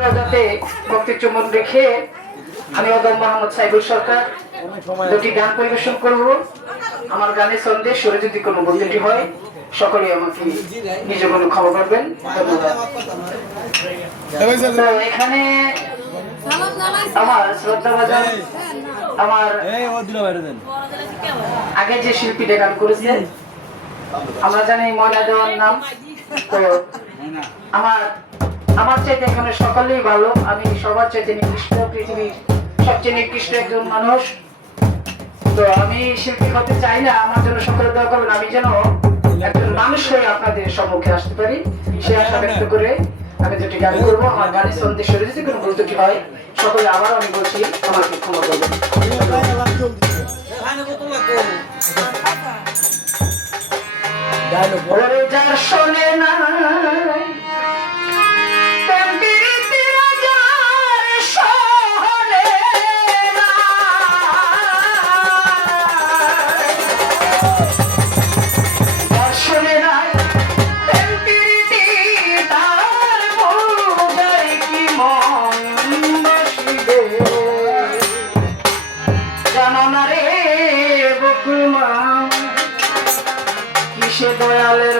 যাতে ভক্তি চুম্বন রেখে আমি অদম মোহাম্মদ সাইবুল সরকার দুটি গান পরিবেশন করব। আমার গানের সন্দেহ সুরে যদি কোনো বলতে হয় সকলে আমাকে নিজ কোনো ক্ষমা করবেন। ধন্যবাদ। এখানে আমার শ্রদ্ধা বাজার আমার আগে যে শিল্পীটা গান করেছে আমরা জানি ময়না দেওয়ার নাম। তো আমার আমার চাইতে এখানে সকলেই ভালো, আমি সবার চাইতে নিকৃষ্ট, পৃথিবীর সবচেয়ে নিকৃষ্ট একজন মানুষ। তো আমি শিল্পী হতে চাই না, আমার জন্য সকলে দোয়া করবেন আমি যেন একজন মানুষ হয়ে আপনাদের সম্মুখে আসতে পারি, সে আশা ব্যক্ত করে আমি দুটি গান করবো। আমার গানের সন্দেশ যদি কোনো ভুল ত্রুটি হয় সকলে আবার আমি বলছি আমাকে ক্ষমা করবেন। যার শোনে না কিসে দয়ালের